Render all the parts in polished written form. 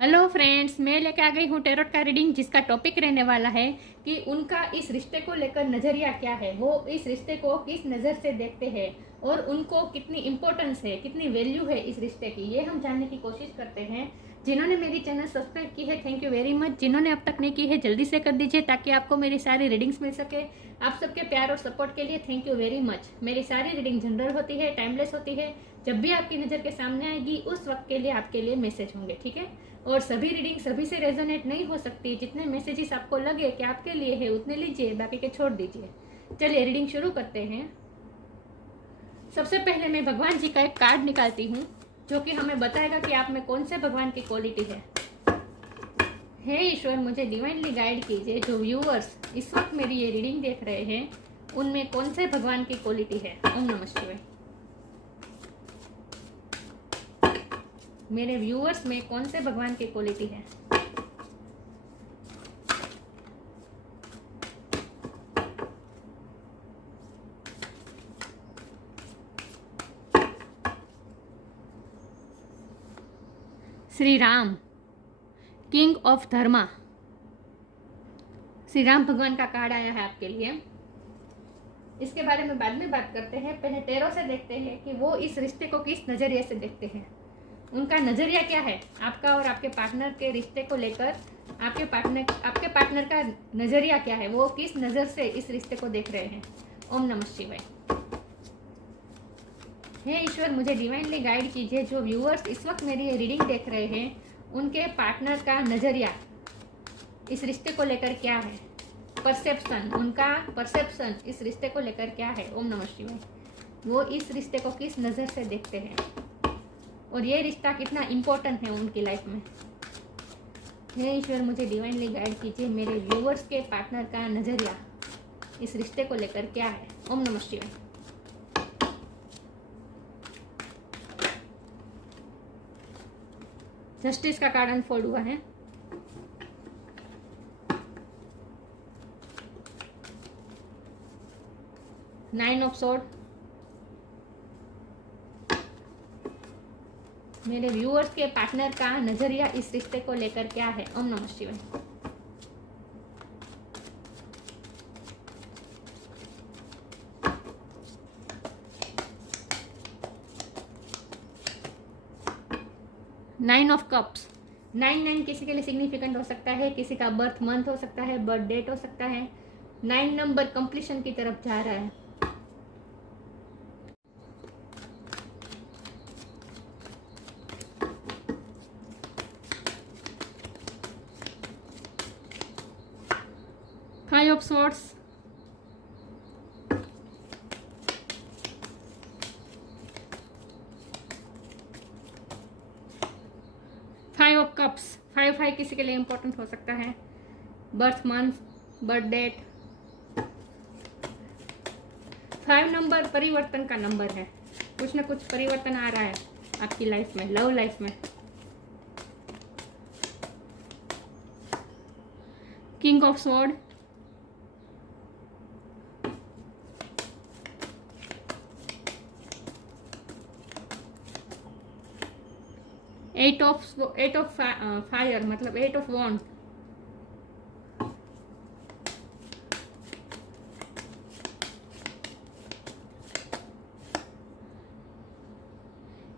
Hello friends, मैं लेके आ गई हूँ टैरोट का रीडिंग, जिसका टॉपिक रहने वाला है कि उनका इस रिश्ते को लेकर नज़रिया क्या है, वो इस रिश्ते को किस नज़र से देखते हैं और उनको कितनी इम्पोर्टेंस है, कितनी वैल्यू है इस रिश्ते की, ये हम जानने की कोशिश करते हैं। जिन्होंने मेरी चैनल सब्सक्राइब की है, थैंक यू वेरी मच। जिन्होंने अब तक नहीं की है, जल्दी से कर दीजिए ताकि आपको मेरी सारी रीडिंग्स मिल सके। आप सबके प्यार और सपोर्ट के लिए थैंक यू वेरी मच। मेरी सारी रीडिंग जनरल होती है, टाइमलेस होती है। जब भी आपकी नज़र के सामने आएगी उस वक्त के लिए आपके लिए मैसेज होंगे, ठीक है। और सभी रीडिंग सभी से रेजोनेट नहीं हो सकती। जितने मैसेजेस आपको लगे कि आपके लिए है उतने लीजिए, बाकी के छोड़ दीजिए। चलिए रीडिंग शुरू करते हैं। सबसे पहले मैं भगवान जी का एक कार्ड निकालती हूँ जो कि हमें बताएगा कि आप में कौन से भगवान की क्वालिटी है। हे ईश्वर, मुझे डिवाइनली गाइड कीजिए। जो व्यूअर्स इस वक्त मेरी ये रीडिंग देख रहे हैं उनमें कौन से भगवान की क्वालिटी है। ओम नमः शिवाय। मेरे व्यूअर्स में कौन से भगवान की क्वालिटी है। श्री राम, किंग ऑफ धर्मा। श्री राम भगवान का कार्ड आया है आपके लिए। इसके बारे में बाद में बात करते हैं। पहले टैरो से देखते हैं कि वो इस रिश्ते को किस नजरिए से देखते हैं। उनका नजरिया क्या है आपका और आपके पार्टनर के रिश्ते को लेकर। आपके पार्टनर का नजरिया क्या है, वो किस नजर से इस रिश्ते को देख रहे हैं। ओम नमः शिवाय। हे ईश्वर, मुझे डिवाइनली गाइड कीजिए। जो व्यूअर्स इस वक्त मेरी ये रीडिंग देख रहे हैं उनके पार्टनर का नजरिया इस रिश्ते को लेकर क्या है। परसेप्शन, उनका परसेप्शन इस रिश्ते को लेकर क्या है। ओम नमः शिवाय। वो इस रिश्ते को किस नज़र से देखते हैं और ये रिश्ता कितना इम्पोर्टेंट है उनकी लाइफ में। हे ईश्वर, मुझे डिवाइनली गाइड कीजिए। मेरे व्यूअर्स के पार्टनर का नजरिया इस रिश्ते को लेकर क्या है। ओम नमः शिवाय। जस्टिस का कार्ड अनफोल्ड हुआ है। Nine of sword. मेरे व्यूअर्स के पार्टनर का नजरिया इस रिश्ते को लेकर क्या है। ओम नमः शिवाय। Nine of cups. 9 किसी के लिए सिग्निफिकेंट हो सकता है, किसी का बर्थ मंथ हो सकता है, बर्थ डेट हो सकता है। 9 नंबर कंप्लीशन की तरफ जा रहा है। Five of swords. Five of cups. Five किसी के लिए इंपॉर्टेंट हो सकता है, birth month, birth date. 5 number परिवर्तन का नंबर है। कुछ ना कुछ परिवर्तन आ रहा है आपकी लाइफ में, लव लाइफ में। King of sword. Eight of fire मतलब 8 of wand.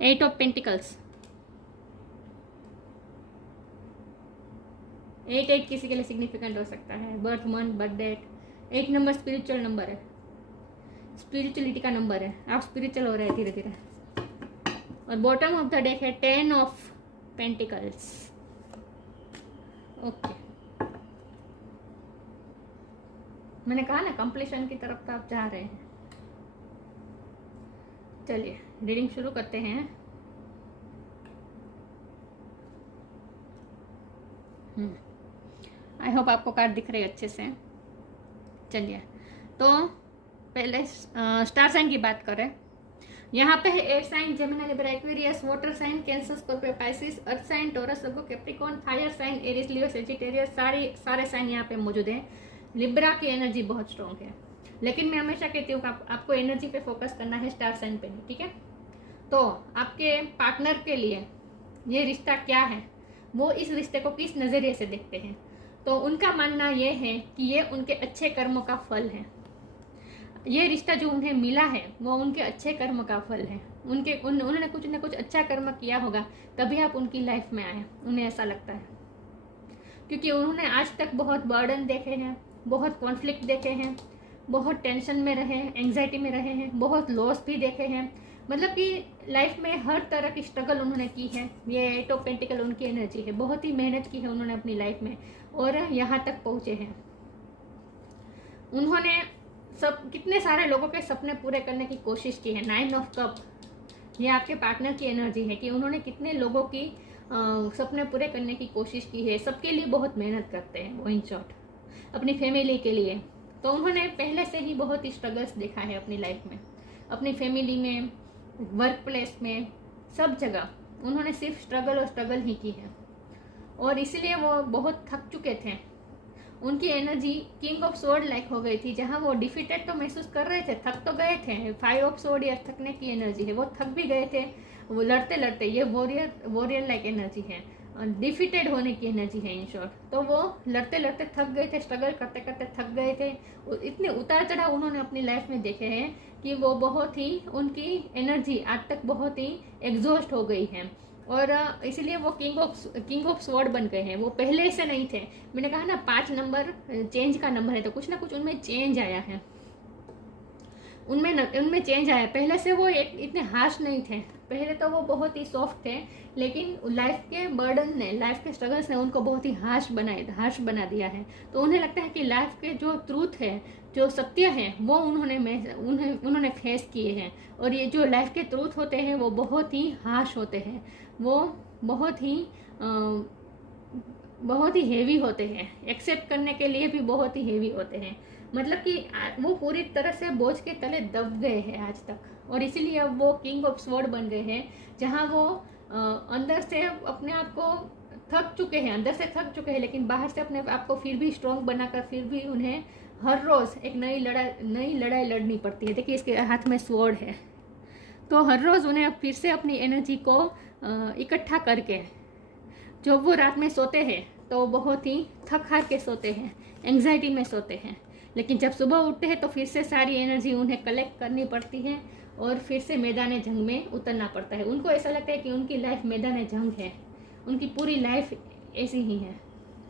Eight of pentacles. 8 किसी के लिए सिग्निफिकेंट हो सकता है, birth month, birth date. 8 number spiritual number है, स्पिरिचुअलिटी का नंबर है। आप स्पिरिचुअल हो रहे हैं धीरे धीरे। और बॉटम ऑफ द डेक है 10 ऑफ पेंटिकल्स। ओके, मैंने कहा ना कंप्लीशन की तरफ तो आप जा रहे हैं। चलिए रीडिंग शुरू करते हैं। आई होप आपको कार्ड दिख रहे अच्छे से। चलिए तो पहले स्टार साइन की बात करें। यहाँ पे है air sign, Gemini, Libra, Aquarius, water sign, Cancer, Scorpio, Pisces, earth sign, Taurus, Virgo, Capricorn, fire sign, Aries, Leo, Sagittarius. सारे साइन यहाँ पे मौजूद हैं। लिब्रा की एनर्जी बहुत स्ट्रॉन्ग है, लेकिन मैं हमेशा कहती हूँ कि आपको एनर्जी पे फोकस करना है, स्टार साइन पे नहीं, ठीक है। तो आपके पार्टनर के लिए ये रिश्ता क्या है, वो इस रिश्ते को किस नज़रिए से देखते हैं। तो उनका मानना ये है कि ये उनके अच्छे कर्मों का फल है। ये रिश्ता जो उन्हें मिला है वो उनके अच्छे कर्म का फल है। उन्होंने कुछ न कुछ अच्छा कर्म किया होगा, तभी आप उनकी लाइफ में आए, उन्हें ऐसा लगता है। क्योंकि उन्होंने आज तक बहुत बर्डन देखे हैं, बहुत कॉन्फ्लिक्ट देखे हैं, बहुत टेंशन में रहे हैं, एंग्जाइटी में रहे हैं, बहुत लॉस भी देखे हैं। मतलब कि लाइफ में हर तरह की स्ट्रगल उन्होंने की है। ये 8 ऑफ पेंटिकल उनकी एनर्जी है। बहुत ही मेहनत की है उन्होंने अपनी लाइफ में और यहाँ तक पहुँचे हैं। उन्होंने कितने सारे लोगों के सपने पूरे करने की कोशिश की है। 9 ऑफ कप, ये आपके पार्टनर की एनर्जी है कि उन्होंने कितने लोगों की सपने पूरे करने की कोशिश की है। सबके लिए बहुत मेहनत करते हैं वो, इन शॉर्ट अपनी फैमिली के लिए। तो उन्होंने पहले से ही बहुत ही स्ट्रगल्स देखा है अपनी लाइफ में, अपनी फैमिली में, वर्क प्लेस में, सब जगह उन्होंने सिर्फ स्ट्रगल और स्ट्रगल ही की है। और इसलिए वो बहुत थक चुके थे। उनकी energy king of sword like हो गई थी, जहां वो डिफीटेड तो महसूस कर रहे थे, थक तो गए थे। 5 ऑफ स्वॉर्ड या थकने की एनर्जी है, वो थक भी गए थे वो लड़ते लड़ते। ये वॉरियर लाइक एनर्जी है, डिफीटेड होने की एनर्जी है इन शॉर्ट। तो वो लड़ते लड़ते थक गए थे, स्ट्रगल करते करते थक गए थे। इतने उतार चढ़ाव उन्होंने अपनी लाइफ में देखे हैं कि वो बहुत ही, उनकी एनर्जी आज तक बहुत ही एग्जॉस्ट हो गई है। और इसलिए वो किंग ऑफ स्वॉर्ड बन गए हैं। वो पहले से नहीं थे। मैंने कहा ना 5 नंबर चेंज का नंबर है, तो कुछ ना कुछ उनमें चेंज आया है, उनमें चेंज आया। पहले से वो इतने हार्श नहीं थे, पहले तो वो बहुत ही सॉफ्ट थे, लेकिन लाइफ के बर्डन ने, लाइफ के स्ट्रगल्स ने उनको बहुत ही हार्श बना दिया है। तो उन्हें लगता है कि लाइफ के जो ट्रूथ है, जो सत्य है, वो उन्होंने फेस किए हैं। और ये जो लाइफ के ट्रूथ होते हैं वो बहुत ही हार्श होते हैं, वो बहुत ही हेवी होते हैं, एक्सेप्ट करने के लिए भी बहुत ही हेवी होते हैं। मतलब कि वो पूरी तरह से बोझ के तले दब गए हैं आज तक। और इसीलिए अब वो किंग ऑफ स्वॉर्ड बन गए हैं, जहाँ वो अंदर से अपने आप को थक चुके हैं, अंदर से थक चुके हैं, लेकिन बाहर से अपने आप को फिर भी स्ट्रॉन्ग बनाकर फिर भी उन्हें हर रोज़ एक नई लड़ाई लड़नी पड़ती है। देखिए इसके हाथ में स्वॉर्ड है, तो हर रोज़ उन्हें फिर से अपनी एनर्जी को इकट्ठा करके, जब वो रात में सोते हैं तो बहुत ही थक हार के सोते हैं, एंग्जाइटी में सोते हैं, लेकिन जब सुबह उठते हैं तो फिर से सारी एनर्जी उन्हें कलेक्ट करनी पड़ती है और फिर से मैदान जंग में उतरना पड़ता है। उनको ऐसा लगता है कि उनकी लाइफ मैदान जंग है, उनकी पूरी लाइफ ऐसी ही है।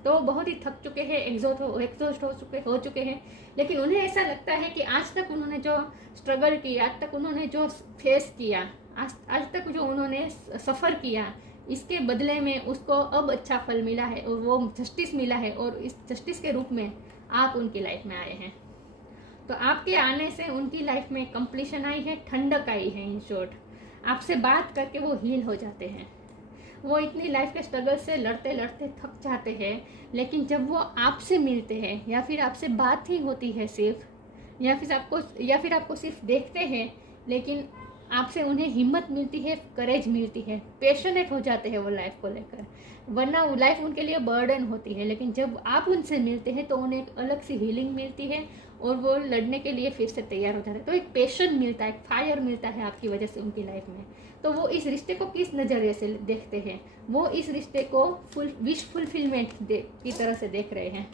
तो बहुत ही थक चुके हैं, एग्जॉस्ट हो चुके हैं, लेकिन उन्हें ऐसा लगता है कि आज तक उन्होंने जो स्ट्रगल किया, आज तक उन्होंने जो फेस किया, आज तक जो उन्होंने सफ़र किया, इसके बदले में उसको अब अच्छा फल मिला है और वो जस्टिस मिला है। और इस जस्टिस के रूप में आप उनकी लाइफ में आए हैं। तो आपके आने से उनकी लाइफ में कंप्लीशन आई है, ठंडक आई है। इन शॉर्ट, आपसे बात करके वो हील हो जाते हैं। वो इतनी लाइफ के स्ट्रगल से लड़ते लड़ते थक जाते हैं, लेकिन जब वो आपसे मिलते हैं या फिर आपसे बात ही होती है सिर्फ, या फिर आपको सिर्फ देखते हैं, लेकिन आपसे उन्हें हिम्मत मिलती है, करेज मिलती है, पैशनेट हो जाते हैं वो लाइफ को लेकर। वरना लाइफ उनके लिए बर्डन होती है, लेकिन जब आप उनसे मिलते हैं तो उन्हें एक अलग सी हीलिंग मिलती है और वो लड़ने के लिए फिर से तैयार हो जाते हैं। तो एक पैशन मिलता है, एक फायर मिलता है आपकी वजह से उनकी लाइफ में। तो वो इस रिश्ते को किस नज़रिए से देखते हैं, वो इस रिश्ते को विश फुलफिलमेंट की तरह से देख रहे हैं।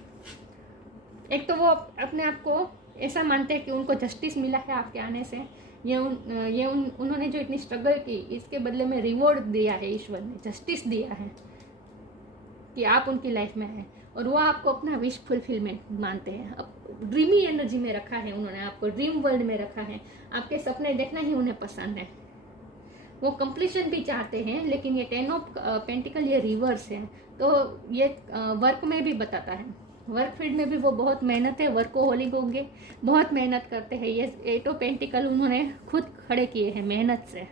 एक तो वो अपने आप को ऐसा मानते हैं कि उनको जस्टिस मिला है आपके आने से, उन्होंने जो इतनी स्ट्रगल की, इसके बदले में रिवॉर्ड दिया है, ईश्वर ने जस्टिस दिया है कि आप उनकी लाइफ में हैं, और वो आपको अपना विश फुलफिलमेंट मानते हैं। अब ड्रीमी एनर्जी में रखा है उन्होंने, आपको ड्रीम वर्ल्ड में रखा है, आपके सपने देखना ही उन्हें पसंद है। वो कंप्लीशन भी चाहते हैं, लेकिन ये 10 ऑफ पेंटिकल ये रिवर्स है, तो ये वर्क में भी बताता है। वर्क फील्ड में भी वो बहुत मेहनत है, वर्कोहोलिक होंगे, बहुत मेहनत करते हैं। ये 8 ऑफ पेंटिकल उन्होंने खुद खड़े किए हैं मेहनत से,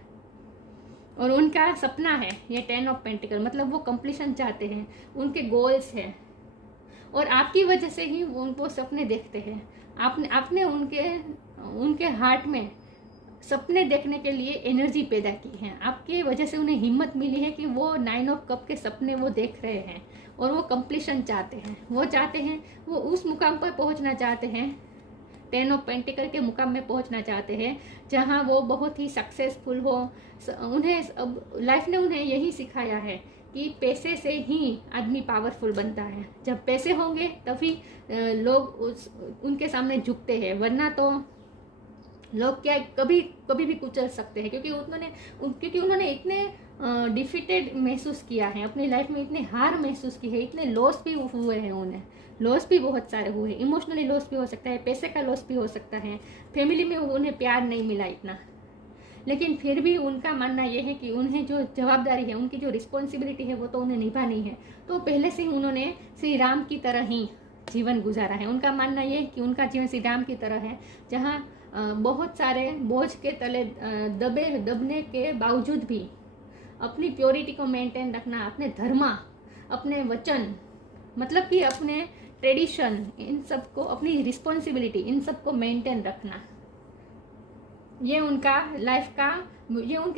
और उनका सपना है ये 10 ऑफ पेंटिकल, मतलब वो कंप्लीशन चाहते हैं, उनके गोल्स हैं, और आपकी वजह से ही वो सपने देखते हैं। आपने उनके हार्ट में सपने देखने के लिए एनर्जी पैदा की है, आपकी वजह से उन्हें हिम्मत मिली है कि वो 9 ऑफ कप के सपने वो देख रहे हैं, और वो कंप्लीशन चाहते हैं। वो उस मुकाम पर पहुंचना चाहते हैं, 10 ऑफ पेंटिकल के मुकाम में पहुंचना चाहते हैं, जहां वो बहुत ही सक्सेसफुल हो। उन्हें अब लाइफ ने उन्हें यही सिखाया है कि पैसे से ही आदमी पावरफुल बनता है। जब पैसे होंगे तभी लोग उनके सामने झुकते हैं, वरना तो लोग क्या कभी कभी भी कुचल सकते हैं, क्योंकि उन्होंने इतने डिफीटेड महसूस किया है अपनी लाइफ में, इतने हार महसूस की है, इतने लॉस भी हुए हैं, उन्हें लॉस भी बहुत सारे हुए हैं। इमोशनली लॉस भी हो सकता है, पैसे का लॉस भी हो सकता है, फैमिली में उन्हें प्यार नहीं मिला इतना, लेकिन फिर भी उनका मानना यह है कि उन्हें जो जवाबदारी है, उनकी जो रिस्पॉन्सिबिलिटी है, वो तो उन्हें निभानी है। तो पहले से ही उन्होंने श्री राम की तरह ही जीवन गुजारा है। उनका मानना यह है कि उनका जीवन श्री राम की तरह है, जहाँ बहुत सारे बोझ के तले दबने के बावजूद भी अपनी प्योरिटी को मेंटेन रखना, अपने धर्म, अपने वचन, मतलब कि अपने ट्रेडिशन, इन सब को, अपनी रिस्पॉन्सिबिलिटी, इन सब को मेंटेन रखना, ये उनके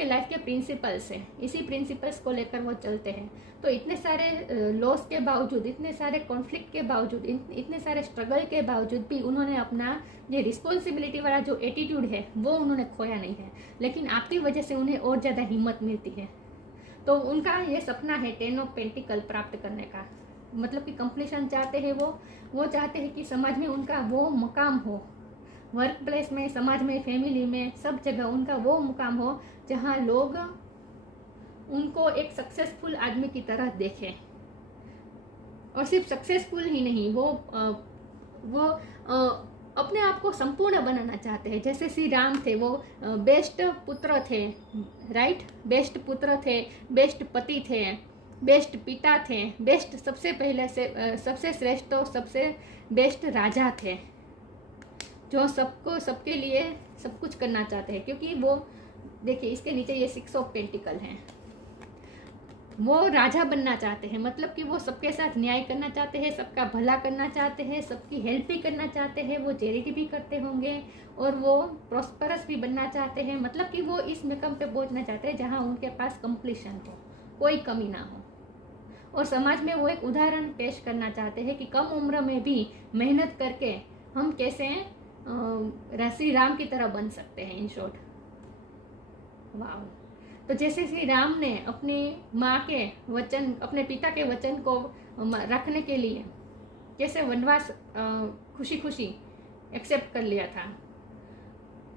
लाइफ के प्रिंसिपल्स हैं। इसी प्रिंसिपल्स को लेकर वो चलते हैं। तो इतने सारे लॉस के बावजूद, इतने सारे कॉन्फ्लिक्ट के बावजूद, इतने सारे स्ट्रगल के बावजूद भी उन्होंने अपना ये रिस्पॉन्सिबिलिटी वाला जो एटीट्यूड है वो उन्होंने खोया नहीं है, लेकिन आपकी वजह से उन्हें और ज़्यादा हिम्मत मिलती है। तो उनका ये सपना है 10 ऑफ पेंटिकल प्राप्त करने का, मतलब कि कंप्लीशन चाहते हैं वो चाहते हैं कि समाज में उनका वो मुकाम हो, वर्क प्लेस में, समाज में, फैमिली में, सब जगह उनका वो मुकाम हो जहाँ लोग उनको एक सक्सेसफुल आदमी की तरह देखें। और सिर्फ सक्सेसफुल ही नहीं, वो अपने आप को संपूर्ण बनाना चाहते हैं। जैसे श्री राम थे, वो बेस्ट पुत्र थे, राइट, बेस्ट पुत्र थे, बेस्ट पति थे, बेस्ट पिता थे, बेस्ट सबसे श्रेष्ठ और सबसे बेस्ट राजा थे, जो सबके लिए सब कुछ करना चाहते हैं। क्योंकि वो देखिए, इसके नीचे ये 6 ऑफ पेंटिकल हैं, वो राजा बनना चाहते हैं, मतलब कि वो सबके साथ न्याय करना चाहते हैं, सबका भला करना चाहते हैं, सबकी हेल्प भी करना चाहते हैं, वो चैरिटी भी करते होंगे, और वो प्रॉस्परस भी बनना चाहते हैं, मतलब कि वो इस मुकाम पे पहुंचना चाहते हैं जहां उनके पास कंप्लीशन हो, कोई कमी ना हो। और समाज में वो एक उदाहरण पेश करना चाहते हैं कि कम उम्र में भी मेहनत करके हम कैसे श्री राम की तरह बन सकते हैं, इन शॉर्ट। वाह। तो जैसे श्री राम ने अपनी माँ के वचन, अपने पिता के वचन को रखने के लिए कैसे वनवास खुशी खुशी एक्सेप्ट कर लिया था,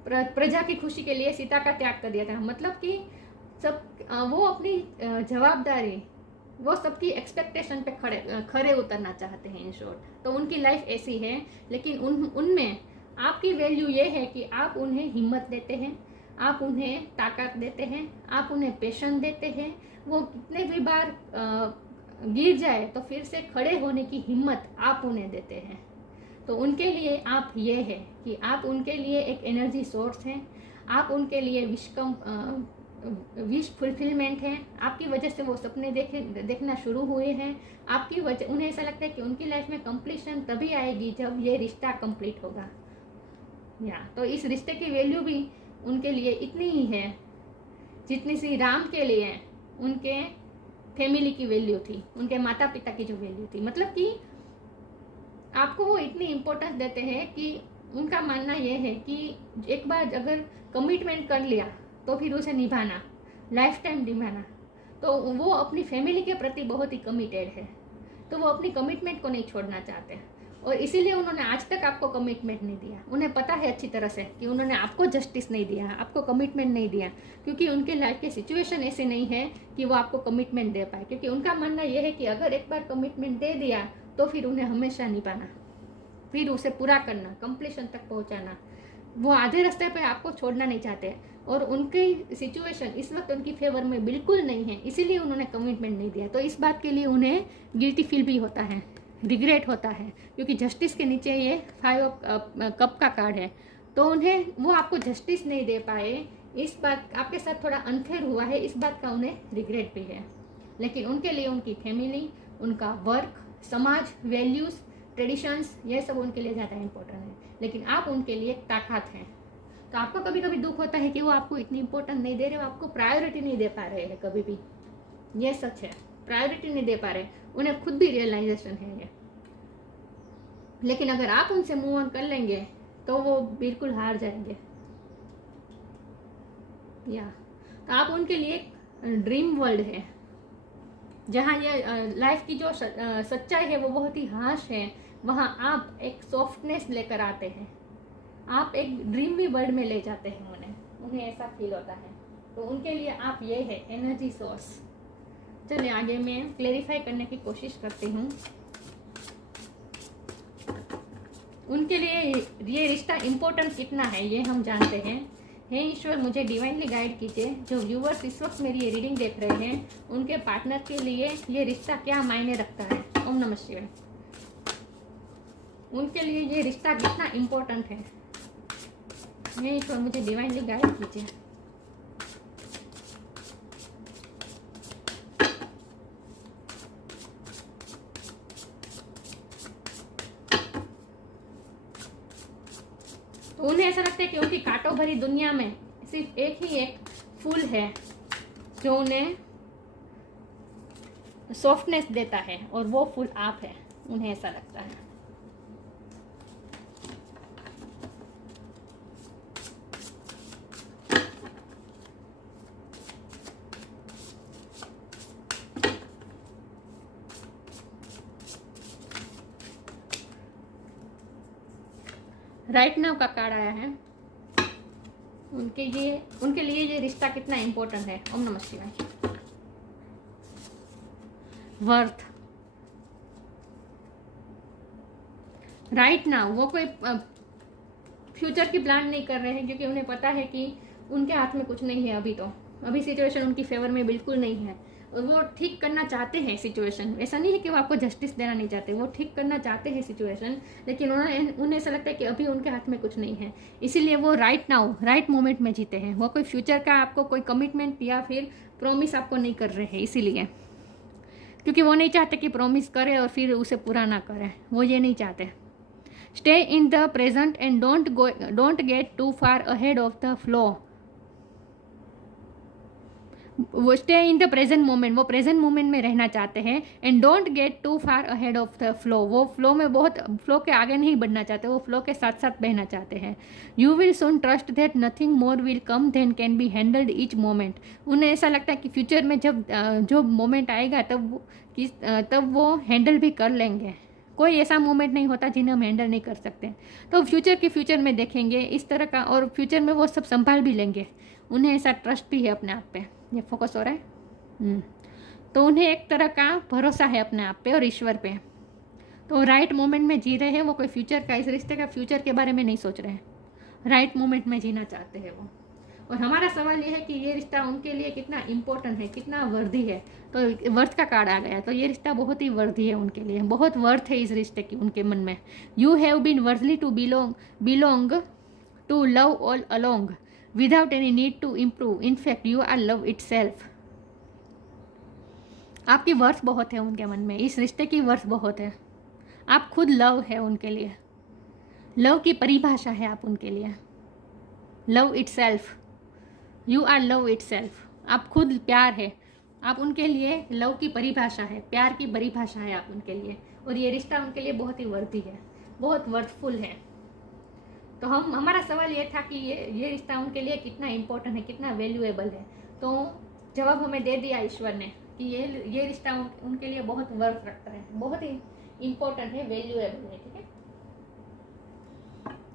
प्रजा की खुशी के लिए सीता का त्याग कर दिया था, मतलब कि वो अपनी जवाबदारी, वो सबकी एक्सपेक्टेशन पे खड़े उतरना चाहते हैं, इन शॉर्ट। तो उनकी लाइफ ऐसी है, लेकिन उनमें आपकी वैल्यू ये है कि आप उन्हें हिम्मत देते हैं, आप उन्हें ताकत देते हैं, आप उन्हें पेशन देते हैं। वो कितने भी बार गिर जाए तो फिर से खड़े होने की हिम्मत आप उन्हें देते हैं। तो उनके लिए आप ये है कि आप उनके लिए एक एनर्जी सोर्स हैं, आप उनके लिए विश फुलफिलमेंट है। आपकी वजह से वो सपने देखना शुरू हुए हैं। आपकी वजह, उन्हें ऐसा लगता है कि उनकी लाइफ में कंप्लीशन तभी आएगी जब ये रिश्ता कंप्लीट होगा। तो इस रिश्ते की वैल्यू भी उनके लिए इतनी ही है जितनी श्री राम के लिए उनके फैमिली की वैल्यू थी, उनके माता पिता की जो वैल्यू थी। मतलब कि आपको वो इतनी इम्पोर्टेंस देते हैं कि उनका मानना यह है कि एक बार अगर कमिटमेंट कर लिया तो फिर उसे निभाना, लाइफ टाइम निभाना। तो वो अपनी फैमिली के प्रति बहुत ही कमिटेड है, तो वो अपनी कमिटमेंट को नहीं छोड़ना चाहते। और इसीलिए उन्होंने आज तक आपको कमिटमेंट नहीं दिया। उन्हें पता है अच्छी तरह से कि उन्होंने आपको जस्टिस नहीं दिया, आपको कमिटमेंट नहीं दिया, क्योंकि उनके लाइफ के सिचुएशन ऐसे नहीं है कि वो आपको कमिटमेंट दे पाए। क्योंकि उनका मानना यह है कि अगर एक बार कमिटमेंट दे दिया तो फिर उन्हें हमेशा निभाना, फिर उसे पूरा करना, कंप्लीशन तक पहुँचाना। वो आधे रास्ते पे आपको छोड़ना नहीं चाहते, और उनकी सिचुएशन इस वक्त उनकी फेवर में बिल्कुल नहीं है, इसीलिए उन्होंने कमिटमेंट नहीं दिया। तो इस बात के लिए उन्हें गिल्टी फील भी होता है, रिग्रेट होता है, क्योंकि जस्टिस के नीचे ये 5 कप का कार्ड है। तो उन्हें, वो आपको जस्टिस नहीं दे पाए, इस बात, आपके साथ थोड़ा अनफेयर हुआ है, इस बात का उन्हें रिग्रेट भी है। लेकिन उनके लिए उनकी फैमिली, उनका वर्क, समाज, वैल्यूज़, ट्रेडिशंस, ये सब उनके लिए ज़्यादा इंपॉर्टेंट है। लेकिन आप उनके लिए एक ताकत हैं। तो आपको कभी कभी दुख होता है कि वो आपको इतनी इंपॉर्टेंट नहीं दे रहे, आपको प्रायोरिटी नहीं दे पा रहे हैं कभी भी, ये सच है, प्रायोरिटी नहीं दे पा रहे, उन्हें खुद भी रियलाइजेशन है ये। लेकिन अगर आप उनसे मूव ऑन कर लेंगे तो वो बिल्कुल हार जाएंगे। तो आप उनके लिए एक ड्रीम वर्ल्ड है, जहाँ ये लाइफ की जो सच्चाई है वो बहुत ही हार्श है, वहाँ आप एक सॉफ्टनेस लेकर आते हैं, आप एक ड्रीमी वर्ल्ड में ले जाते हैं उन्हें ऐसा फील होता है। तो उनके लिए आप ये है एनर्जी सोर्स। चलिए आगे मैं क्लेरिफाई करने की कोशिश करती हूँ। उनके लिए ये रिश्ता इम्पोर्टेंट कितना है ये हम जानते हैं। हे ईश्वर, मुझे डिवाइनली गाइड कीजिए, जो व्यूवर्स इस वक्त मेरी ये रीडिंग देख रहे हैं उनके पार्टनर के लिए ये रिश्ता क्या मायने रखता है। ओम नमः शिवाय। उनके लिए ये रिश्ता कितना इम्पोर्टेंट है। हे ईश्वर, मुझे डिवाइनली गाइड कीजिए। तो उन्हें ऐसा लगता है कि उनकी कांटों भरी दुनिया में सिर्फ एक ही एक फूल है जो उन्हें सॉफ्टनेस देता है, और वो फूल आप है। उन्हें ऐसा लगता है। राइट नाउ का कार्ड आया है। उनके लिए ये रिश्ता कितना इम्पोर्टेंट है। ओम नमः शिवाय। वर्थ। राइट नाउ वो कोई फ्यूचर की प्लान नहीं कर रहे हैं, क्योंकि उन्हें पता है कि उनके हाथ में कुछ नहीं है। अभी सिचुएशन उनकी फेवर में बिल्कुल नहीं है, और वो ठीक करना चाहते हैं सिचुएशन। ऐसा नहीं है कि वो आपको जस्टिस देना नहीं चाहते, वो ठीक करना चाहते हैं सिचुएशन, लेकिन उन्हें ऐसा लगता है कि अभी उनके हाथ में कुछ नहीं है। इसीलिए वो राइट नाउ राइट मोमेंट में जीते हैं। वो कोई फ्यूचर का आपको कोई कमिटमेंट या फिर प्रॉमिस आपको नहीं कर रहे हैं, इसीलिए, क्योंकि वो नहीं चाहते कि प्रॉमिस करे और फिर उसे पूरा ना करे। वो ये नहीं चाहते। Stay in the present and don't get too far ahead of the flow. वो stay in the present moment, वो प्रेजेंट मोमेंट में रहना चाहते हैं। And don't get too far ahead of the flow, वो फ्लो के आगे नहीं बढ़ना चाहते, वो फ्लो के साथ साथ बहना चाहते हैं। You will soon trust that nothing more will come than can be handled each moment. उन्हें ऐसा लगता है कि फ्यूचर में जब जो मोमेंट आएगा तब वो हैंडल भी कर लेंगे। कोई ऐसा मोमेंट नहीं होता जिन्हें हम हैंडल नहीं कर सकते। तो फ्यूचर में देखेंगे इस तरह का, और फ्यूचर में वो सब संभाल भी लेंगे। उन्हें ऐसा ट्रस्ट भी है अपने आप पे। ये फोकस हो रहा है। तो उन्हें एक तरह का भरोसा है अपने आप पे और ईश्वर पे। तो राइट मोमेंट में जी रहे हैं वो। कोई फ्यूचर का, इस रिश्ते का फ्यूचर के बारे में नहीं सोच रहे हैं। राइट मोमेंट में जीना चाहते हैं वो। और हमारा सवाल ये है कि ये रिश्ता उनके लिए कितना इम्पोर्टेंट है, कितना वर्दी है। तो वर्थ का कार्ड आ गया। तो ये रिश्ता बहुत ही वर्दी है उनके लिए, बहुत वर्थ है इस रिश्ते की उनके मन में। You have been worthy to belong to love all along without any need to improve. In fact, you are love itself. आपकी वर्थ बहुत है उनके मन में, इस रिश्ते की वर्थ बहुत है। आप खुद लव है उनके लिए, लव की परिभाषा है आप उनके लिए। Love itself, you are love itself. आप खुद प्यार है, आप उनके लिए लव की परिभाषा है, प्यार की परिभाषा है आप उनके लिए। और ये रिश्ता उनके लिए बहुत ही वर्दी है, बहुत वर्थफुल है। तो हमारा सवाल ये था कि ये रिश्ता उनके लिए कितना इम्पोर्टेंट है, कितना वैल्यूएबल है। तो जवाब हमें दे दिया ईश्वर ने कि ये रिश्ता उनके लिए बहुत वर्थ रखता है, बहुत ही इम्पोर्टेंट है, वैल्यूएबल है। ठीक है,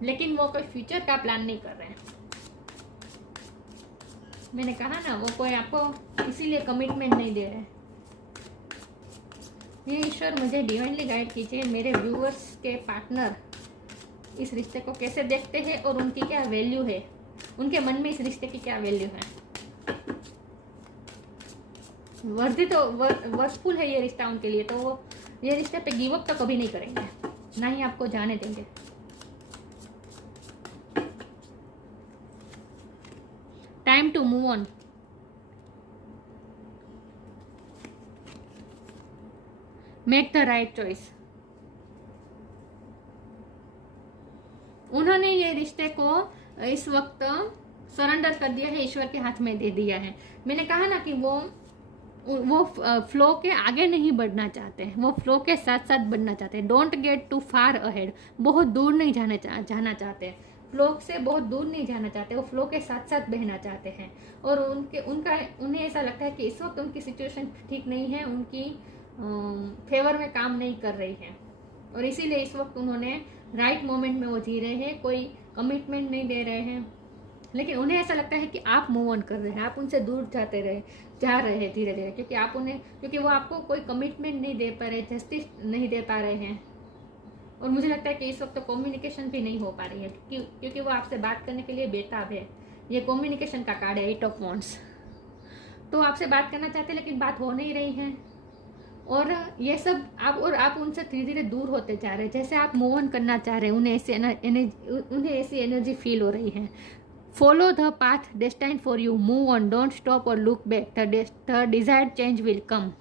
लेकिन वो कोई फ्यूचर का प्लान नहीं कर रहे हैं। मैंने कहा ना, वो कोई आपको इसीलिए कमिटमेंट नहीं दे रहे हैं। ये ईश्वर मुझे डिवाइनली गाइड कीजिए, मेरे व्यूअर्स के पार्टनर इस रिश्ते को कैसे देखते हैं और उनकी क्या वैल्यू है, उनके मन में इस रिश्ते की क्या वैल्यू है। वर्दी तो वर्थफुल है ये रिश्ता उनके लिए। तो वो ये रिश्ते पे गिव अप तो कभी नहीं करेंगे, ना ही आपको जाने देंगे। Time to move on. Make the right choice. उन्होंने ये रिश्ते को इस वक्त सरेंडर कर दिया है, ईश्वर के हाथ में दे दिया है। मैंने कहा ना कि वो फ्लो के आगे नहीं बढ़ना चाहते, वो फ्लो के साथ साथ बढ़ना चाहते हैं। Don't get too far ahead, बहुत दूर नहीं जाना चाहते। फ्लो से बहुत दूर नहीं जाना चाहते, वो फ्लो के साथ साथ बहना चाहते हैं। और उन्हें ऐसा लगता है कि इस वक्त उनकी सिचुएशन ठीक नहीं है, उनकी फेवर में काम नहीं कर रही है, और इसीलिए इस वक्त उन्होंने राइट मोमेंट में वो जी रहे हैं, कोई कमिटमेंट नहीं दे रहे हैं। लेकिन उन्हें ऐसा लगता है कि आप मूव ऑन कर रहे हैं, आप उनसे दूर जा रहे हैं धीरे धीरे, क्योंकि वो आपको कोई कमिटमेंट नहीं दे पा रहे, जस्टिस नहीं दे पा रहे हैं। और मुझे लगता है कि इस वक्त तो कम्युनिकेशन भी नहीं हो पा रही है, क्योंकि वो आपसे बात करने के लिए बेताब है। ये कम्युनिकेशन का कार्ड है, 8 ऑफ वॉन्ड्स। तो आपसे बात करना चाहते हैं लेकिन बात हो नहीं रही है, और ये सब आप उनसे धीरे धीरे दूर होते जा रहे हैं। जैसे आप मूव ऑन करना चाह रहे हैं, उन्हें ऐसी एनर्जी फील हो रही है। Follow the path destined for you, move on, don't stop और look back, the desired change will come,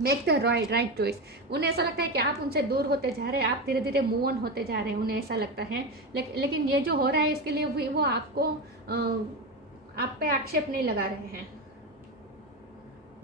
make the right choice. उन्हें ऐसा लगता है कि आप उनसे दूर होते जा रहे हैं, आप धीरे धीरे मूव ऑन होते जा रहे हैं, उन्हें ऐसा लगता है। लेकिन ये जो हो रहा है इसके लिए वो आपको आप पे आक्षेप नहीं लगा रहे हैं,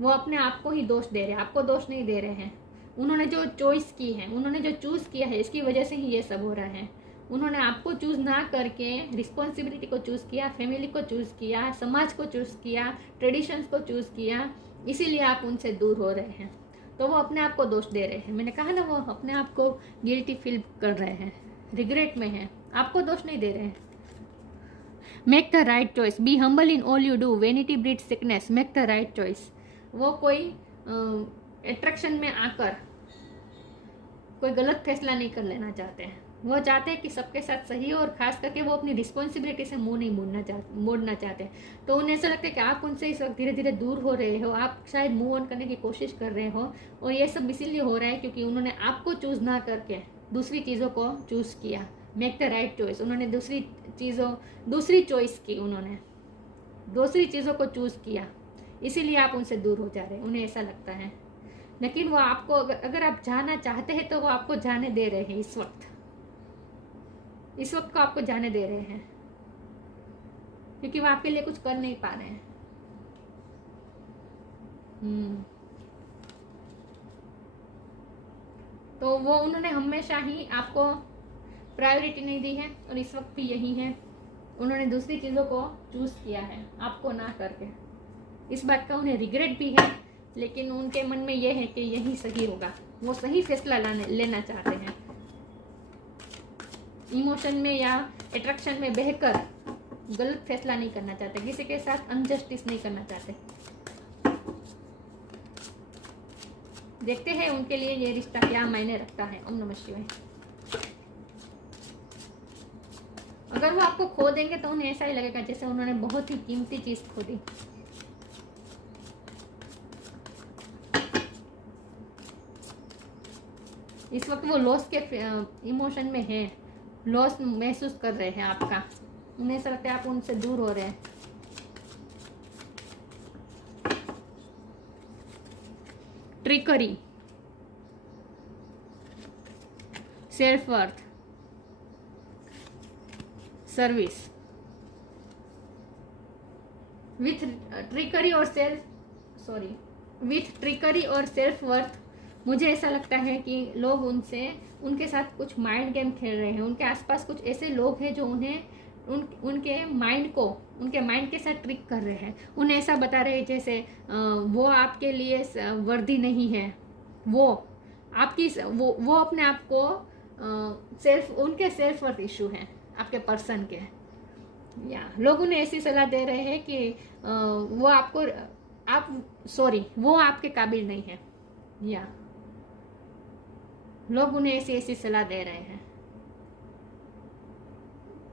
वो अपने आप को ही दोष दे रहे हैं, आपको दोष नहीं दे रहे हैं। उन्होंने जो चॉइस की है, उन्होंने जो चूज़ किया है, इसकी वजह से ही ये सब हो रहा है। उन्होंने आपको चूज़ ना करके रिस्पॉन्सिबिलिटी को चूज़ किया, फैमिली को चूज़ किया, समाज को चूज़ किया, ट्रेडिशंस को चूज़ किया, इसीलिए आप उनसे दूर हो रहे हैं। तो वो अपने आप को दोष दे रहे हैं। मैंने कहा ना, वो अपने आप को गिल्टी फील कर रहे हैं, रिग्रेट में हैं, आपको दोष नहीं दे रहे हैं। Make the right choice, be humble in all you do, vanity breeds sickness, make the right choice. वो कोई अट्रैक्शन में आकर कोई गलत फैसला नहीं कर लेना चाहते हैं। वो चाहते हैं कि सबके साथ सही हो, और खास करके वो अपनी रिस्पॉन्सिबिलिटी से मुंह नहीं मोड़ना चाहते। तो उन्हें ऐसा लगता है कि आप उनसे इस वक्त धीरे धीरे दूर हो रहे हो, आप शायद मूव ऑन करने की कोशिश कर रहे हो, और ये सब इसीलिए हो रहा है क्योंकि उन्होंने आपको चूज़ ना करके दूसरी चीज़ों को चूज़ किया। मेक द राइट चॉइस, उन्होंने दूसरी चॉइस की, उन्होंने दूसरी चीज़ों को चूज़ किया, इसीलिए आप उनसे दूर हो जा रहे हैं, उन्हें ऐसा लगता है। लेकिन वो आपको अगर आप जाना चाहते हैं तो वो आपको जाने दे रहे हैं। इस वक्त को आपको जाने दे रहे हैं, क्योंकि वो आपके लिए कुछ कर नहीं पा रहे हैं। तो वो उन्होंने हमेशा ही आपको प्रायोरिटी नहीं दी है, और इस वक्त भी यही है। उन्होंने दूसरी चीज़ों को चूज़ किया है आपको ना करके। इस बात का उन्हें रिग्रेट भी है, लेकिन उनके मन में यह है कि यही सही होगा। वो सही फैसला लेना चाहते हैं, इमोशन में या अट्रैक्शन में बहकर गलत फैसला नहीं करना चाहते, किसी के साथ अनजस्टिस नहीं करना चाहते। देखते हैं उनके लिए ये रिश्ता क्या मायने रखता है। ओम नमः शिवाय। अगर वो आपको खो देंगे तो उन्हें ऐसा ही लगेगा जैसे उन्होंने बहुत ही कीमती चीज खो दी। इस वक्त वो लॉस के इमोशन में है, लॉस महसूस कर रहे हैं आपका। उन्हें ऐसा लगता है आप उनसे दूर हो रहे हैं। Trickery, self worth, service. With trickery और सेल्फ वर्थ मुझे ऐसा लगता है कि लोग उनके साथ कुछ माइंड गेम खेल रहे हैं। उनके आसपास कुछ ऐसे लोग हैं जो उनके माइंड के साथ ट्रिक कर रहे हैं। उन्हें ऐसा बता रहे हैं जैसे वो आपके लिए वर्दी नहीं है, वो अपने आप को उनके सेल्फ वर्थ इशू हैं आपके पर्सन के। या लोग उन्हें ऐसी सलाह दे रहे हैं कि वो आपके काबिल नहीं है, या लोग उन्हें ऐसी सलाह दे रहे हैं,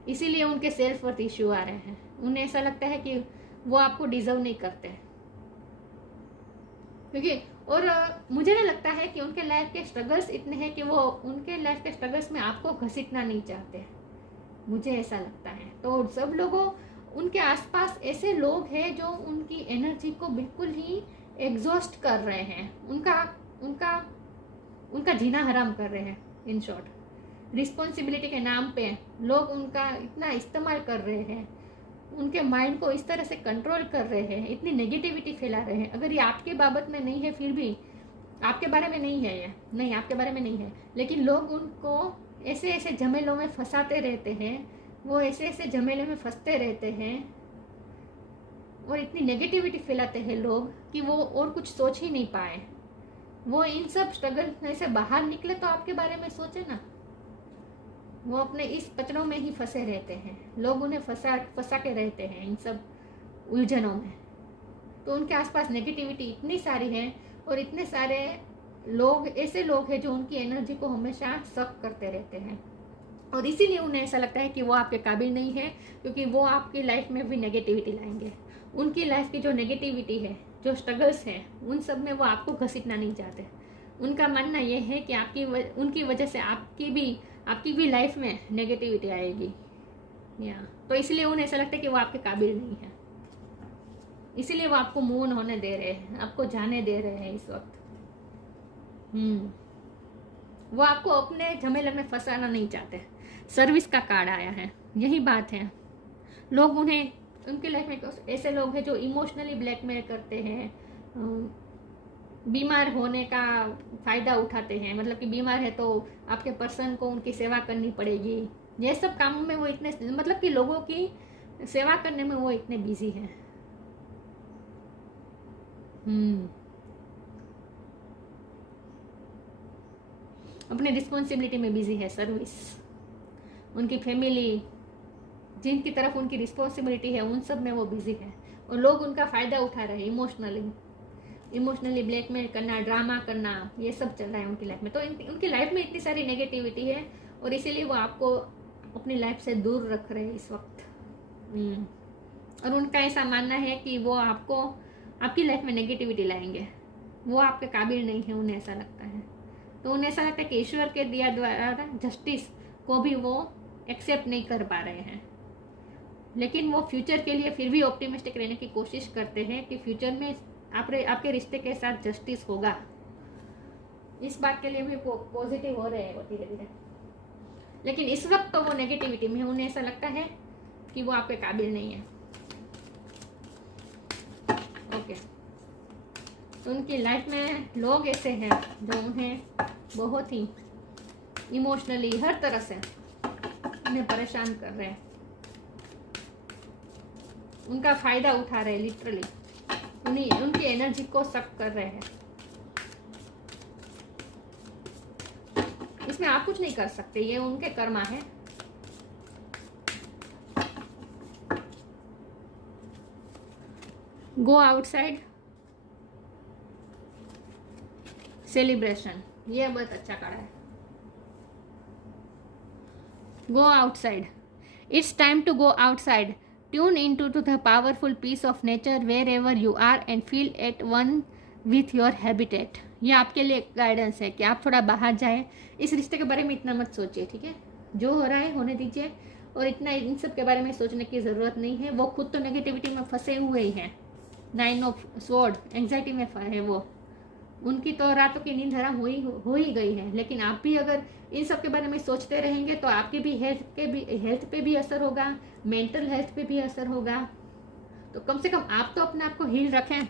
इसीलिए उनके सेल्फ वर्थ इश्यू आ रहे हैं। उन्हें ऐसा लगता है कि वो आपको डिजर्व नहीं करते, क्योंकि और मुझे नहीं लगता है कि उनके लाइफ के स्ट्रगल्स इतने हैं कि वो उनके लाइफ के स्ट्रगल्स में आपको घसीटना नहीं चाहते, मुझे ऐसा लगता है। तो सब लोगों उनके आसपास ऐसे लोग हैं जो उनकी एनर्जी को बिल्कुल ही एग्जॉस्ट कर रहे हैं, उनका जीना हराम कर रहे हैं। इन शॉर्ट, रिस्पॉन्सिबिलिटी के नाम पे लोग उनका इतना इस्तेमाल कर रहे हैं, उनके माइंड को इस तरह से कंट्रोल कर रहे हैं, इतनी नेगेटिविटी फैला रहे हैं। अगर ये आपके बाबत में नहीं है, फिर भी आपके बारे में नहीं है, ये नहीं आपके बारे में नहीं है, लेकिन लोग उनको ऐसे ऐसे झमेलों में फंसाते रहते हैं, वो ऐसे ऐसे झमेले में फंसते रहते हैं और इतनी नेगेटिविटी फैलाते हैं लोग कि वो और कुछ सोच ही नहीं पाए। वो इन सब स्ट्रगल में से बाहर निकले तो आपके बारे में सोचे ना। वो अपने इस पचड़ों में ही फंसे रहते हैं, लोग उन्हें फंसा के रहते हैं इन सब उलझनों में। तो उनके आसपास नेगेटिविटी इतनी सारी है और इतने सारे लोग ऐसे लोग हैं जो उनकी एनर्जी को हमेशा सक करते रहते हैं और इसीलिए उन्हें ऐसा लगता है कि वो आपके काबिल नहीं है, क्योंकि वो आपकी लाइफ में भी नेगेटिविटी लाएंगे। उनकी लाइफ की जो नेगेटिविटी है, जो स्ट्रगल्स हैं, उन सब में वो आपको घसीटना नहीं चाहते। उनका मानना ये है कि उनकी वजह से आपकी भी लाइफ में नेगेटिविटी आएगी, या तो इसलिए उन्हें ऐसा लगता है कि वो आपके काबिल नहीं है। इसीलिए वो आपको मूव ऑन होने दे रहे हैं, आपको जाने दे रहे हैं इस वक्त। वो आपको अपने झमेले में फंसाना नहीं चाहते। सर्विस का कार्ड आया है, यही बात है। लोग उनकी लाइफ में ऐसे लोग हैं जो इमोशनली ब्लैकमेल करते हैं, बीमार होने का फ़ायदा उठाते हैं। मतलब कि बीमार है तो आपके पर्सन को उनकी सेवा करनी पड़ेगी। ये सब कामों में वो इतने, मतलब कि लोगों की सेवा करने में वो इतने बिजी हैं। अपने रिस्पॉन्सिबिलिटी में बिजी है। सर्विस, उनकी फैमिली, जिनकी तरफ उनकी रिस्पॉन्सिबिलिटी है, उन सब में वो बिजी है और लोग उनका फ़ायदा उठा रहे हैं। इमोशनली ब्लैकमेल करना, ड्रामा करना, ये सब चल रहा है उनकी लाइफ में। तो उनकी लाइफ में इतनी सारी नेगेटिविटी है और इसीलिए वो आपको अपनी लाइफ से दूर रख रहे हैं इस वक्त। और उनका ऐसा मानना है कि वो आपकी लाइफ में नेगेटिविटी लाएंगे। वो आपके काबिल नहीं है, उन्हें ऐसा लगता है। तो उन्हें ऐसा लगता है कि ईश्वर के दिया द्वारा जस्टिस को भी वो एक्सेप्ट नहीं कर पा रहे हैं। लेकिन वो फ्यूचर के लिए फिर भी ऑप्टिमिस्टिक रहने की कोशिश करते हैं कि फ्यूचर में आपके रिश्ते के साथ जस्टिस होगा। इस बात के लिए भी पॉजिटिव हो रहे हैं वो धीरे धीरे। लेकिन इस वक्त तो वो नेगेटिविटी में, उन्हें ऐसा लगता है कि वो आपके काबिल नहीं है। ओके, तो उनकी लाइफ में लोग ऐसे हैं जो उन्हें बहुत ही इमोशनली हर तरह से उन्हें परेशान कर रहे हैं, उनका फायदा उठा रहे हैं, लिटरली उनकी एनर्जी को सक कर रहे हैं। इसमें आप कुछ नहीं कर सकते, ये उनके कर्मा है। गो आउटसाइड, सेलिब्रेशन, ये बहुत अच्छा कार्ड है। Go outside, it's time to go outside, tune into to the powerful piece of nature wherever you are and feel at one with your habitat। ये आपके लिए गाइडेंस है कि आप थोड़ा बाहर जाएं। इस रिश्ते के बारे में इतना मत सोचिए, ठीक है? जो हो रहा है होने दीजिए और इतना इन सब के बारे में सोचने की ज़रूरत नहीं है। वो खुद तो नेगेटिविटी में फंसे हुए ही हैं। 9 ऑफ स्वॉर्ड, एंग्जाइटी में है वो। उनकी तो रातों की नींद हराम हो ही गई है। लेकिन आप भी अगर इन सब के बारे में सोचते रहेंगे तो आपकी भी हेल्थ पे भी असर होगा, मेंटल हेल्थ पे भी असर होगा। तो कम से कम आप तो अपने आप को हील रखें।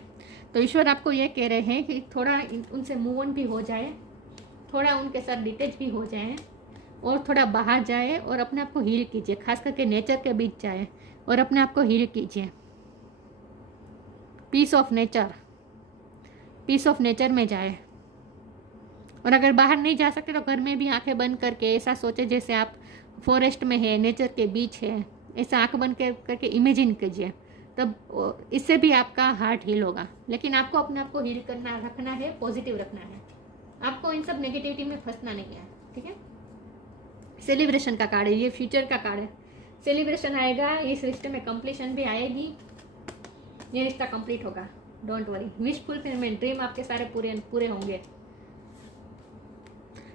तो ईश्वर आपको ये कह रहे हैं कि थोड़ा उनसे मूव ऑन भी हो जाए, थोड़ा उनके साथ डिटेच भी हो जाए और थोड़ा बाहर जाए और अपने आप को हील कीजिए। खास करके नेचर के बीच जाए और अपने आप को हील कीजिए। पीस ऑफ नेचर में जाए। और अगर बाहर नहीं जा सकते तो घर में भी आंखें बंद करके ऐसा सोचे जैसे आप फॉरेस्ट में है, नेचर के बीच है, ऐसा आंख बंद करके इमेजिन कीजिए। तब इससे भी आपका हार्ट हील होगा। लेकिन आपको अपने आप को हील रखना है, पॉजिटिव रखना है। आपको इन सब नेगेटिविटी में फंसना नहीं है, ठीक है? सेलिब्रेशन का कार्ड है, ये फ्यूचर का कार्ड है। सेलिब्रेशन आएगा, इस रिश्ते में कंप्लीशन भी आएगी, ये रिश्ता कंप्लीट होगा। Don't worry, wish fulfilment, dream आपके सारे पूरे होंगे।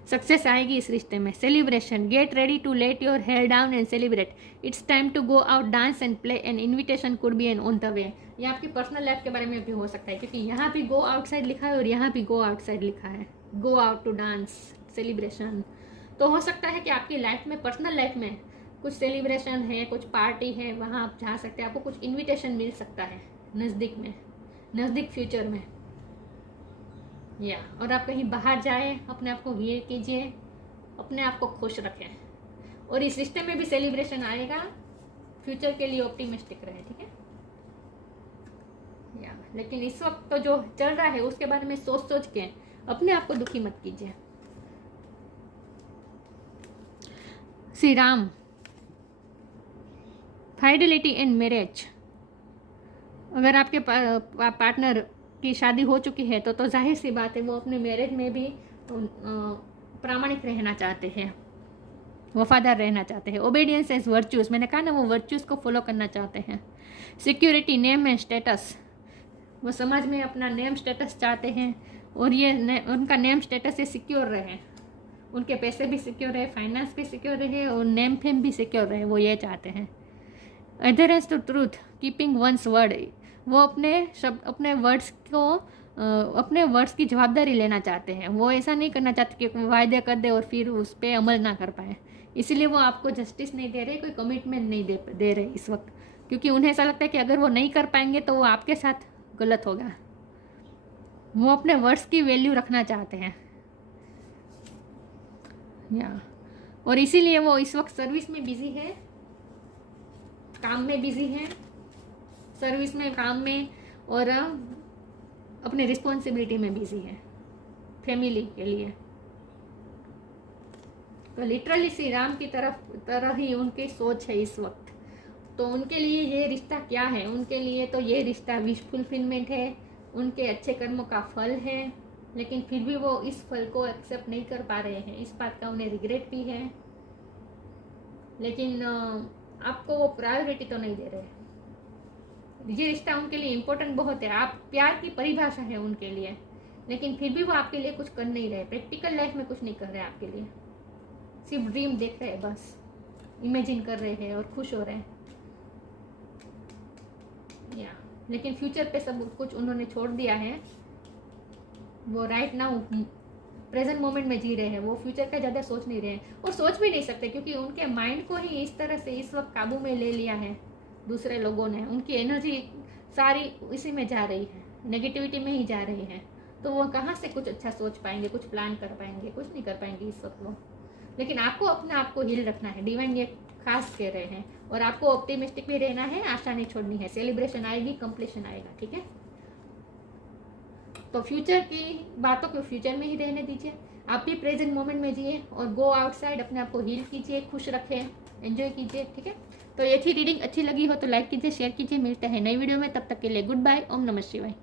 सक्सेस आएगी इस रिश्ते में। Celebration, get ready to let your hair down and celebrate, it's time to go out, dance and play, an invitation could be an on the way. ये आपकी पर्सनल लाइफ के बारे में भी हो सकता है, क्योंकि यहाँ भी गो आउटसाइड लिखा है और यहाँ भी गो आउटसाइड लिखा है। Go out to dance, celebration. तो हो सकता है कि आपकी लाइफ में, पर्सनल लाइफ में कुछ सेलिब्रेशन है, कुछ पार्टी है, वहाँ आप जा सकते हैं। आपको कुछ इन्विटेशन मिल सकता है नज़दीक फ्यूचर में, या और आप कहीं बाहर जाए, अपने आप को हील कीजिए अपने आप को खुश रखें, और इस रिश्ते में भी सेलिब्रेशन आएगा। फ्यूचर के लिए ऑप्टिमिस्टिक रहे, ठीक है। या लेकिन इस वक्त तो जो चल रहा है उसके बारे में सोच सोच के अपने आप को दुखी मत कीजिए। Shri Ram, fidelity in marriage. अगर आपके पार्टनर की शादी हो चुकी है तो जाहिर सी बात है वो अपने मैरिज में भी प्रामाणिक रहना चाहते हैं, वफादार रहना चाहते हैं। ओबीडियंस एज वर्च्यूज, मैंने कहा ना, वो वर्च्यूज को फॉलो करना चाहते हैं। सिक्योरिटी, नेम एंड स्टेटस, वो समाज में अपना नेम स्टेटस चाहते हैं, और ये उनका नेम स्टेटस ये सिक्योर रहे, उनके पैसे भी सिक्योर रहे, फाइनेंस भी सिक्योर रहे, और नेम फेम भी सिक्योर रहे, वो ये चाहते हैं। Adherence to truth, keeping one's word, वो अपने वर्ड्स को अपने वर्ड्स की जवाबदारी लेना चाहते हैं। वो ऐसा नहीं करना चाहते कि वायदे कर दे और फिर उस पर अमल ना कर पाए। इसीलिए वो आपको जस्टिस नहीं दे रहे, कोई कमिटमेंट नहीं दे रहे इस वक्त, क्योंकि उन्हें ऐसा लगता है कि अगर वो नहीं कर पाएंगे तो वो आपके साथ गलत होगा। वो अपने वर्ड्स की वैल्यू रखना चाहते हैं, या और इसीलिए वो इस वक्त सर्विस में बिजी है, काम में बिजी है, सर्विस में, काम में, और अपने रिस्पॉन्सिबिलिटी में बिजी है फैमिली के लिए। तो लिटरली श्री राम की तरह ही उनकी सोच है इस वक्त। तो उनके लिए ये रिश्ता क्या है? उनके लिए तो ये रिश्ता विश फुलफिलमेंट है, उनके अच्छे कर्मों का फल है, लेकिन फिर भी वो इस फल को एक्सेप्ट नहीं कर पा रहे हैं। इस बात का उन्हें रिग्रेट भी है, लेकिन आपको वो प्रायोरिटी तो नहीं दे रहे। ये रिश्ता उनके लिए इम्पोर्टेंट बहुत है, आप प्यार की परिभाषा है उनके लिए, लेकिन फिर भी वो आपके लिए कुछ कर नहीं रहे, प्रैक्टिकल लाइफ में कुछ नहीं कर रहे आपके लिए, सिर्फ ड्रीम देख रहे हैं, बस इमेजिन कर रहे हैं और खुश हो रहे हैं। या लेकिन फ्यूचर पे सब कुछ उन्होंने छोड़ दिया है। वो राइट नाउ प्रेजेंट मोमेंट में जी रहे हैं, वो फ्यूचर का ज़्यादा सोच नहीं रहे हैं, और सोच भी नहीं सकते, क्योंकि उनके माइंड को ही इस तरह से इस वक्त काबू में ले लिया है दूसरे लोगों ने। उनकी एनर्जी सारी इसी में जा रही है, नेगेटिविटी में ही जा रही है। तो वो कहाँ से कुछ अच्छा सोच पाएंगे, कुछ प्लान कर पाएंगे? कुछ नहीं कर पाएंगे इस वक्त वो। लेकिन आपको अपने आप को हील रखना है, डिवाइन ये खास कह रहे हैं, और आपको ऑप्टिमिस्टिक भी रहना है, आशा नहीं छोड़नी है। सेलिब्रेशन आएगी, कंप्लीशन आएगा, ठीक है। तो फ्यूचर की बातों को फ्यूचर में ही रहने दीजिए, आप भी प्रेजेंट मोमेंट में जिए, और गो आउटसाइड, अपने आप को हील कीजिए, खुश रखें, एंजॉय कीजिए, ठीक है। तो ये थी रीडिंग, अच्छी लगी हो तो लाइक कीजिए, शेयर कीजिए। मिलते हैं नई वीडियो में, तब तक के लिए गुड बाय। ओम नमः शिवाय।